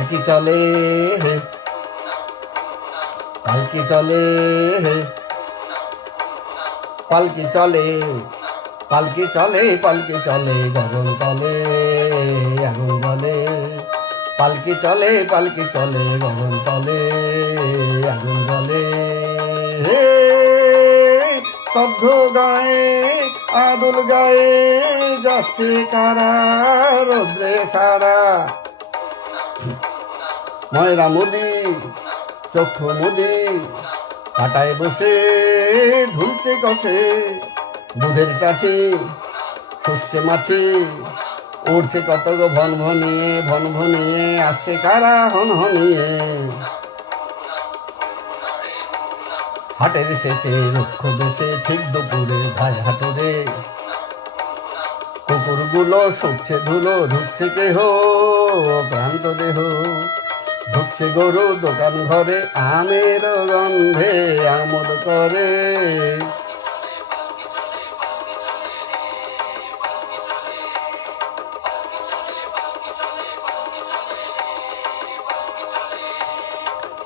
পালকি চলে পালকি চলে পালকি চলে পালকি চলে পালকি চলে গগন তলে আগুন জ্বলে পালকি চলে গগন তলে আগুন জ্বলে স্তব্ধ গায়ে আদুল গায়ে যাচ্ছে কারা রৌদ্রে সারা ময়রা মুদি চক্ষু মুদি কাটায় বসে ঢুলছে কষে দুধের চাচি শুষছে মাছি উঠছে কত গো ভন ভনিয়ে আসছে কারা হনহনিয়ে হাটের শেষে রুক্ষ বেশে ঠিক দুপুরে ধায় হাটরে কুকুরগুলো শুকছে ধুলো ঢুকছে কেহ ক্লান্ত দেহ ঢুকছে গরু দোকান ঘরে আমের গন্ধে আমোদ করে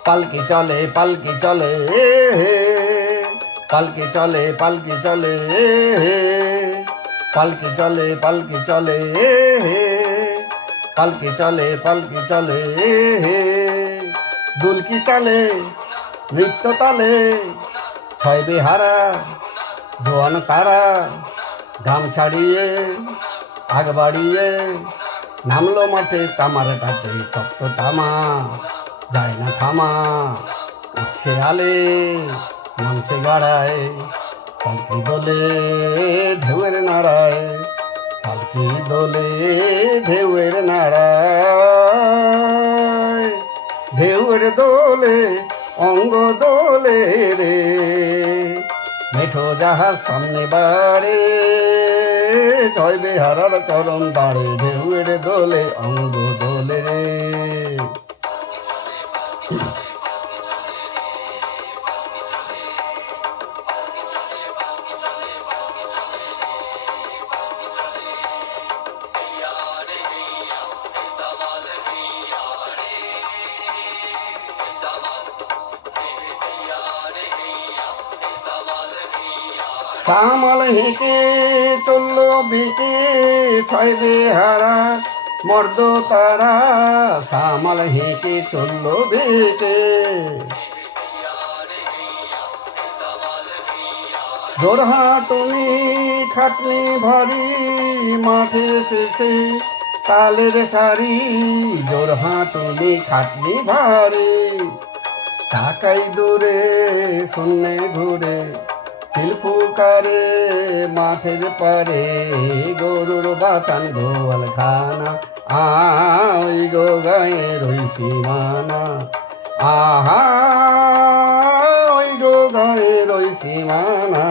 পালকি চলে পালকি চলে পালকি চলে পালকি চলে পালকি চলে পালকি চলে পালকি চলে পালকি চলে দুলকি চালে নৃত্য তালে ছয় বেহারা জোয়ান তারা গাম ছাড়িয়ে আগ বাড়িয়ে নামলো মাঠে তামার টাটে তপ্ত তামা যায় না থামা উঠছে আলে নামছে গাড়ায় পালকি দোলে ঢেউয়ের নাড়ায় পালকি দোলে ঢেউয়ের নাড়ায় ঢেউয়ের দোলে অঙ্গ দোলে রে মেঠো জাহাজ সামনে বাড়ে ছয় বেহারার চরণ দাঁড়ে ঢেউয়ের দোলে অঙ্গ দোলে রে সামাল হেঁকে চললো বেঁকে ছয় বেহারা মর্দ তারা সামাল হেঁকে চললো বেঁকে জোরহাটুনি খাটনি ভারী মাঠের শেষে তালের সারি জোরহাটুনি খাটনি ভারী টাকাই দূরে শূন্যে ঘুরে চিলফুকারে মাঠের পারে গরুর বাটান গোয়াল খানা আই গো গায়ে রইসি মানা আহা ওই গো গায়ে রইসি মানা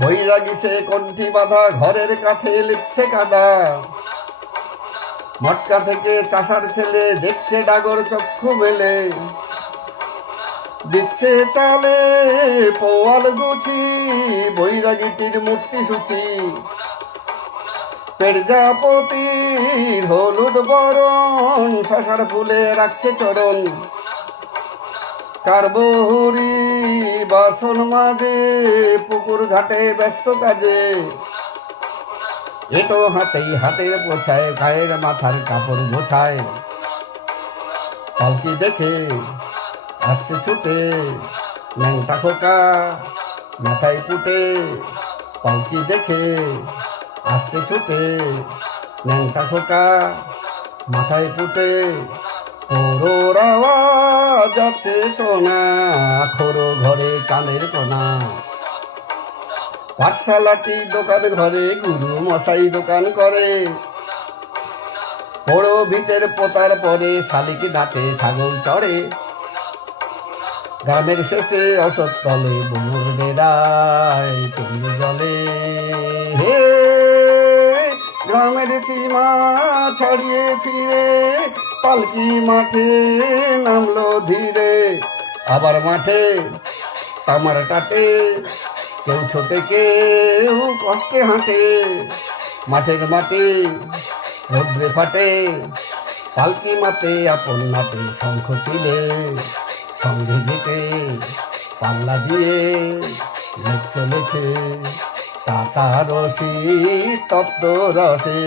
বৈরাগী সে কণ্ঠি বাঁধা ঘরের কাছে লিপছে কাদা মটকা থেকে চাষার ছেলে দেখছে ডাগর চক্ষু মেলে দিচ্ছে চালে পোয়াল গুছি বৈরাগীটির মূর্তি সূচি পেরজাপতির হলুদ বরণ শশার ফুলে রাখছে চরণ কারবহুরি বাসন মাঝে পুকুর ঘাটে ব্যস্ত কাজে এটো হাতেই হাতের পোছায় গায়ের মাথার কাপড় গোছায় পালকি দেখে আসছে ছুটে ন্যাংটা খোকা মাথায় পুটে পালকি দেখে আসছে ছুটে ন্যাংটা খোকা মাথায় পুটে পোরোর আওয়াজ আছে শোনা খোরো ঘরে কানের কোনা পাঠশালাটি দোকান ঘরে গুরু মশাই দোকান করে বড় ভিটের পোতার পরে শালিকি নাচে ছাগল চড়ে গ্রামের শেষে অসৎতলে বুমুর ডেরায় চুল্লি জলে হে গ্রামের সীমা ছাড়িয়ে ফিরে পালকি মাঠে নামলো ধীরে আবার মাঠে তামার কাটে, কেউ ছোটে কেউ কষ্টে হাঁটে, মাঠের মাটি রৌদ্রে ফাটে, পালকি মাতে আপন নাটে, শঙ্খ চিলে সঙ্গে যেতে পাল্লা দিয়ে মেঘ চলেছে, তাতা রসি তপ্ত রসে,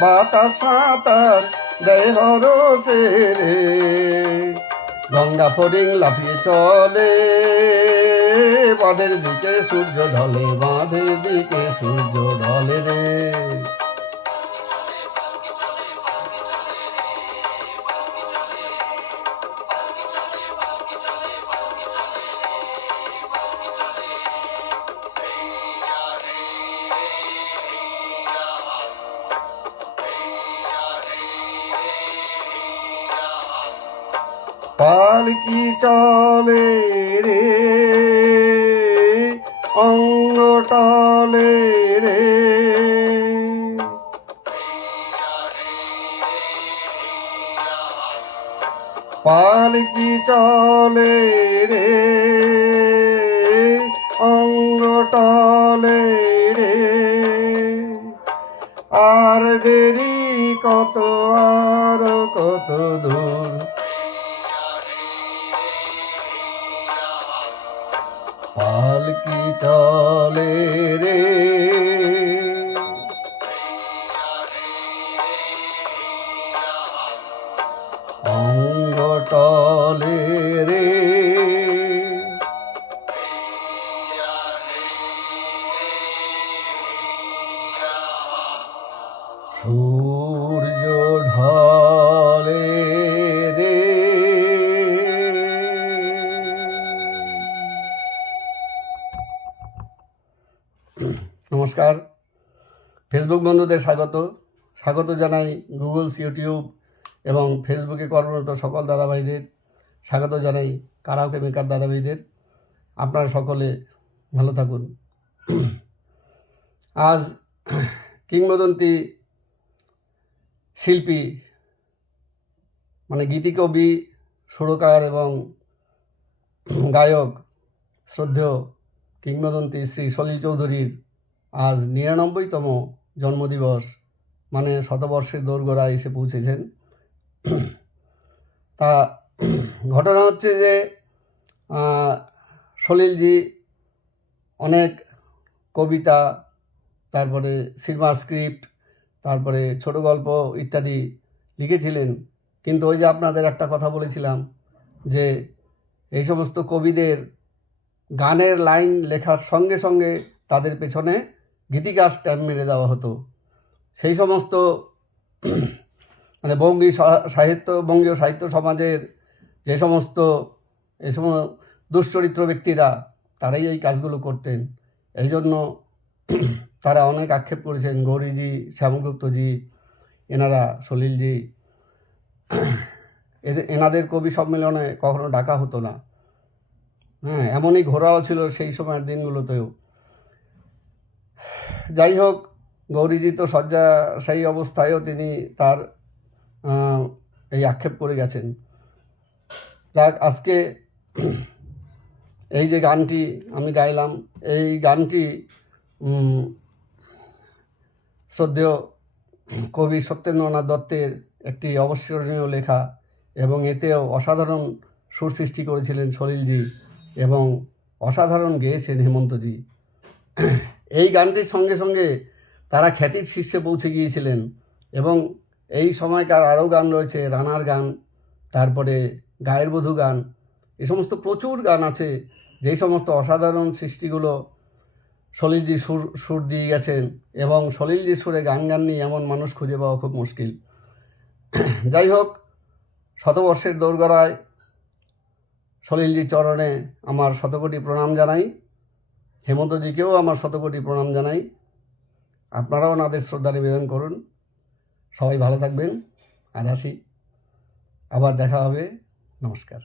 বাতাস সাঁতার দেহ রসে রে, গঙ্গা ফড়িং লাফিয়ে চলে, বাঁধের দিকে সূর্য ঢলে, বাঁধের দিকে সূর্য ঢলে রে। পালকি চলে রে অঙ্গ টলে রে, পালকি চলে রে অঙ্গ টলে রে, আর দেরি কত আর কত দূর, পালকি চলে রে অঙ্গ টলে রে, সূর্য ঢলে রে। নমস্কার, ফেসবুক বন্ধুদের স্বাগত জানাই। গুগলস, ইউটিউব এবং ফেসবুকে কর্মরত সকল দাদাভাইদের স্বাগত জানাই, কারাওকে মেকার দাদাভাইদের। আপনারা সকলে ভালো থাকুন। আজ কিংবদন্তি শিল্পী মানে গীতিকবি, সুরকার এবং গায়ক শ্রদ্ধেয় কিংবদন্তি শ্রী সলিল চৌধুরীর আজ ৯৯তম জন্মদিবস, মানে শতবর্ষের দোরগোড়ায় এসে পৌঁছেছেন। তা ঘটনা হচ্ছে যে সলিলজি অনেক কবিতা, তারপরে সিনেমা স্ক্রিপ্ট, তারপরে ছোট গল্প ইত্যাদি লিখেছিলেন। কিন্তু ওই যে আপনাদের একটা কথা বলেছিলাম যে এই সমস্ত কবিদের গানের লাইন লেখার সঙ্গে সঙ্গে তাদের পেছনে গীতিকার স্ট্যাম্প মেরে দেওয়া হতো। সেই সমস্ত মানে বঙ্গীয় সাহিত্য সমাজের যে সমস্ত দুশ্চরিত্র ব্যক্তিরা, তারাই এই কাজগুলো করতেন। এই জন্য তারা অনেক আক্ষেপ করেছেন। গৌরীজি, শ্যামগুপ্তজি, এনারা, সলিলজি, এনাদের কবি সম্মেলনে কখনো ডাকা হতো না। হ্যাঁ, এমনই ঘোরাও ছিল সেই সময়ের দিনগুলোতেও। যাই হোক, গৌরীজি তো শয্যাশায়ী অবস্থায়ও তিনি তার এই আক্ষেপ করে গেছেন। যাক, আজকে এই যে গানটি আমি গাইলাম, এই গানটি শ্রদ্ধেয় কবি সত্যেন্দ্রনাথ দত্তের একটি অবিস্মরণীয় লেখা, এবং এতেও অসাধারণ সুর সৃষ্টি করেছিলেন সলিলজি এবং অসাধারণ গেয়েছেন হেমন্তজি। এই গানটির সঙ্গে সঙ্গে তারা খ্যাতির শীর্ষে পৌঁছে গিয়েছিলেন। এবং এই সময়কার আরও গান রয়েছে, রানার গান, তারপরে গায়ের বধূ গান, এই সমস্ত প্রচুর গান আছে, যেই সমস্ত অসাধারণ সৃষ্টিগুলো সলিলজি সুর দিয়ে গেছেন। এবং সলিলজির সুরে গান গাননি এমন মানুষ খুঁজে পাওয়া খুব মুশকিল। যাই হোক, শতবর্ষের দোরগোড়ায় সলিলজির চরণে আমার শতকোটি প্রণাম জানাই। হেমন্তজিকেও আমার শতকোটি প্রণাম জানাই। আপনারাও ওনাদের শ্রদ্ধা নিবেদন করুন। সবাই ভালো থাকবেন। আজ আসি, আবার দেখা হবে। নমস্কার।